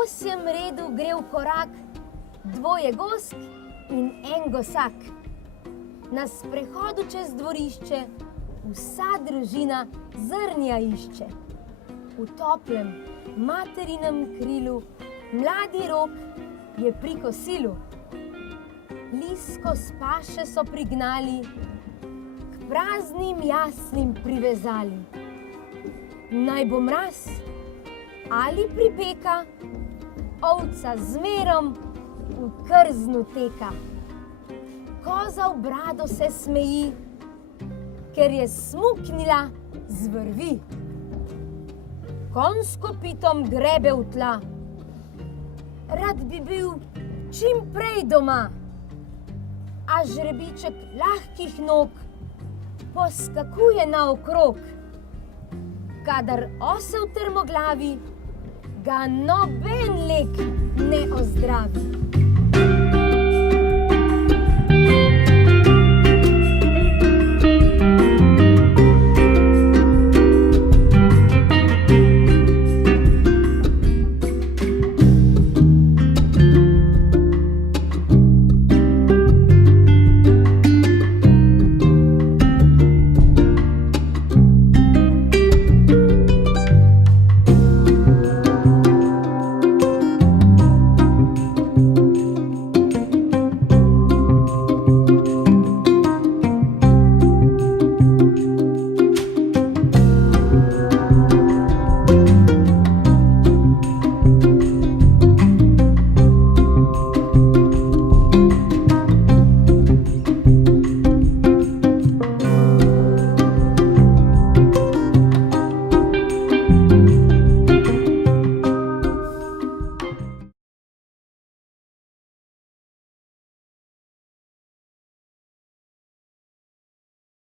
8 redu gre v korak, 2 gosk in 1 gosak. Na sprehodu čez dvorišče vsa družina zrnja išče. V toplem materinem krilu mladi Rok je pri kosilu. Lisko s paše so prignali, k praznim jaslim privezali. Naj bo mraz ali pripeka, ovca zmerom v krznu teka. Koza v brado se smeji, ker je smuknila z vrvi. Konj s kopitom grebe v tla, rad bi bil čim prej doma. A žrebiček lahkih nog poskakuje naokrog. Kadar osel trmoglavi, ga noben lek ne ozdravi.